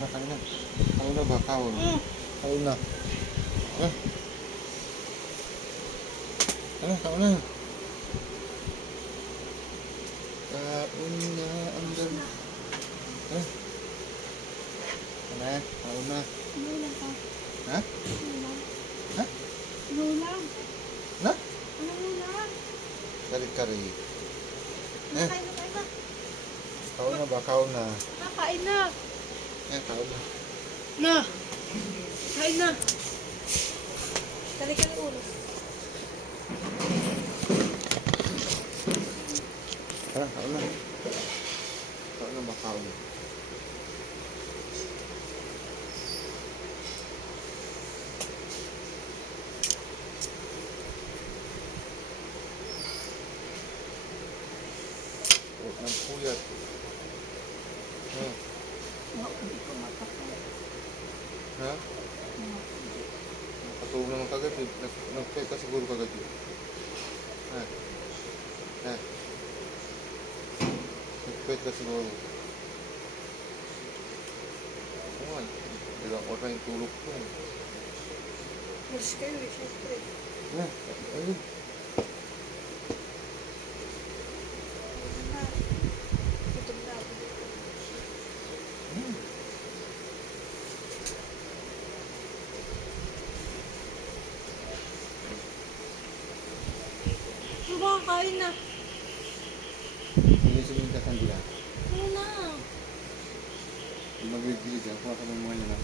Kain na. Kain na ba? Kain. Kain na. Kain na. Kain na. Ang dami. Kain na. Ulam pa. Ha? Ulam. Ha? Ulam. Na? Anong ulam? Kari-kari. Kain na. Kain na ba? Kain na. Kain na. Kain na. Na. Kain na. Kari-kari ulo. Kain na. Kain na ba? Kain na. Huwag ng puyat. Hindi ko matapos. Ha? Nakatulog naman kagad eh. Nag-pay ka siguro kagad yun. Nag-pay ka siguro. Oo nga. Ilang oras na yung tulog ko. Malis kayo eh, syempre. Ayun. Gutom na ako. Kain na. Hindi suming ka sandila. Ano na? Mag-review dyan. Kuha ka ng mga yan.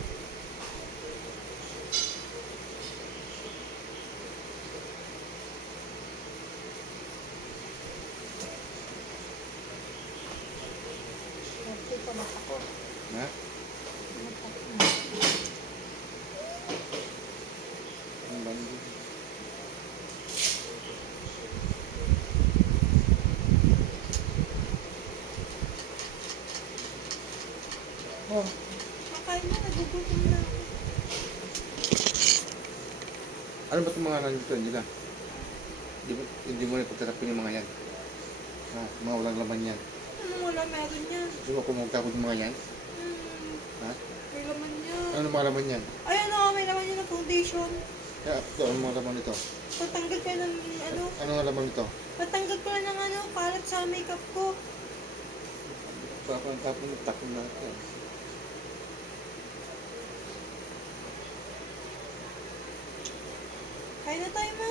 Hindi pa masako. Ha? Ang bandi. Makain na, nagugutom na ako. Ano ba itong mga nandito nila? Hindi mo na pagtatapin yung mga yan. Mga walang laman yan. Anong wala meron yan? Di ba kung magtapon yung mga yan? Ha? May laman yan. Ano mga laman yan? Ayan o, may laman yan ng foundation. Ano mga laman ito? Patanggal ka ng ano? Ano nga laman ito? Patanggal ko ng ano, kalat sa makeup ko. Baka ang tapon natin. Kain na tayo, ma.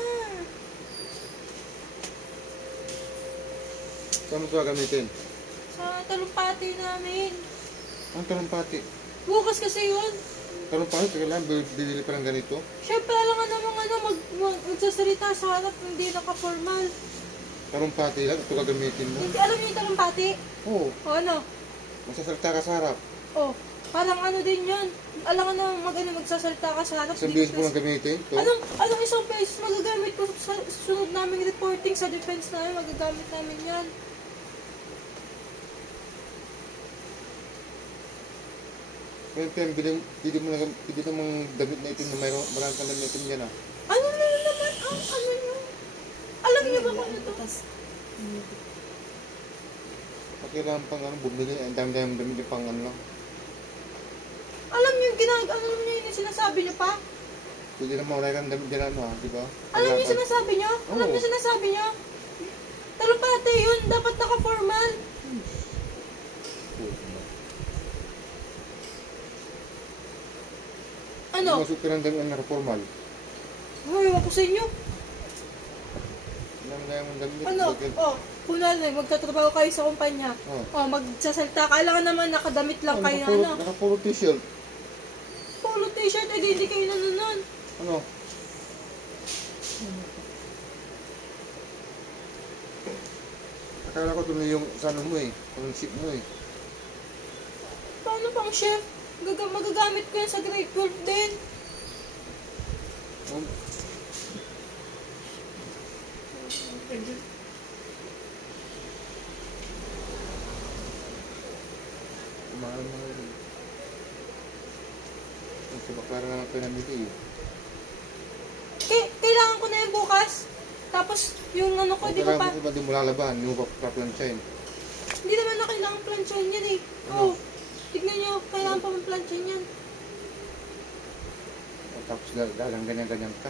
Saan mo ito gagamitin? Sa talumpati namin. Ang talumpati. Bukas kasi yun. Talumpati, kailangan bibili pa ng ganito. Siyempre, alam nga namang ano, magsasalita sa harap, hindi naka-formal. Talumpati lang, ito gagamitin mo. Hindi, alam niyo yung talumpati? Oo. O ano? Masasalita ka sa harap. O, parang ano din yun. Alam nga namang magsasalita ka sa harap. Isang beses mo lang gamitin. Ito. Anong isang beses magagamit ko sa sunod naming reporting sa defense namin, magagamit namin yan. Ngayon, pwede mo namang damit na itim na marang kang damit na itim yan ah. Ano na yun naman? Ano yun? Alam niyo ba kung ano to? Kailangan pang ano, bumili. Ang dami-dami damit pang ano lang. Alam niyo yung sinasabi niyo pa? Pwede na mawala kang damit dyan ano ah, di ba? Alam niyo yung sinasabi niyo? Alam niyo yung sinasabi niyo? Talumpati yun, dapat naka-formal. Ano? Masuk ka ng damit ang naka-formal. Ay, ewan ko sa inyo. Ang damit. Ano? Kunwari, magtatrabaho kayo sa kumpanya. Magsasalta ka. Alam naman, nakadamit lang kayo. Naka-polo t-shirt. Polo t-shirt, hindi kayo nanunon. Ano? Akala ko tuloy yung sa ano mo eh. Pang ship mo eh. Paano pang chef? Magagamit ko yan sa grade 12 din. Mahal mo rin. Sa baklaran naman pinamili eh. Kailangan ko na yan bukas. Tapos, yung ano ko, di ba pa? Kailangan mo di mo lalaban, hindi mo pa plansyahin. Hindi naman na kailangan plansyahin yan eh. Ano? Tignan nyo. Kailangan pa mong plancha niyan. Tapos dalang ganyan-ganyan ka.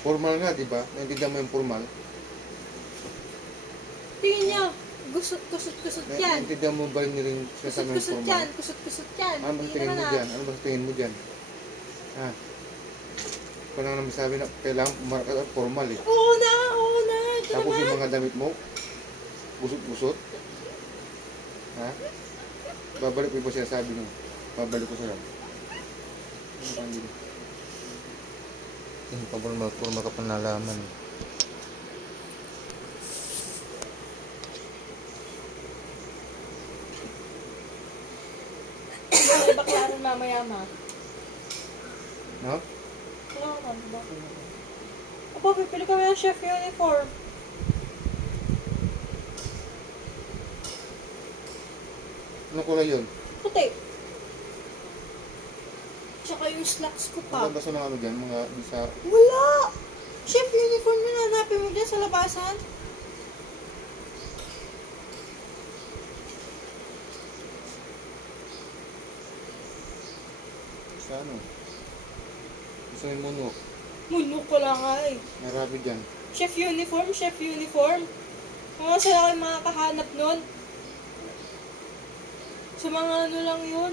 Formal nga, di ba? Naintindihan mo yung formal? Tingin niya. Gusot-gusot yan. Naintindihan mo ba rin sinasabi yung Kusot-kusot formal? yan. Kusot-kusot yan. Ano ba sa tingin mo dyan? Ano ba sa tingin mo dyan? Ha? Ikaw lang naman sabi na kailangan formal eh. Oo na. Ito Tapos naman. yung mga damit mo, gusot-gusot. Ha? Babalik mo ba sinasabi mo? Babalik ko sa'yo. Ano pang dito? Hindi pa ba magpurma ka pa nalaman eh. May bakla rin mamaya, ma. No? Wala ka man, ba? Apo, pipili kami ng chef uniform. Ano kulay yun? Puti. Tsaka yung slacks ko pa. Ano ba sa mga ano dyan? Mga sa... Wala! Chef uniform na hanapin mo dyan sa labasan. Sa ano? Gusto mo yung munok? Munok ko lang nga eh. Marami dyan. Chef uniform. Mga sila kayo makakahanap nun. Sa mga ano lang yun.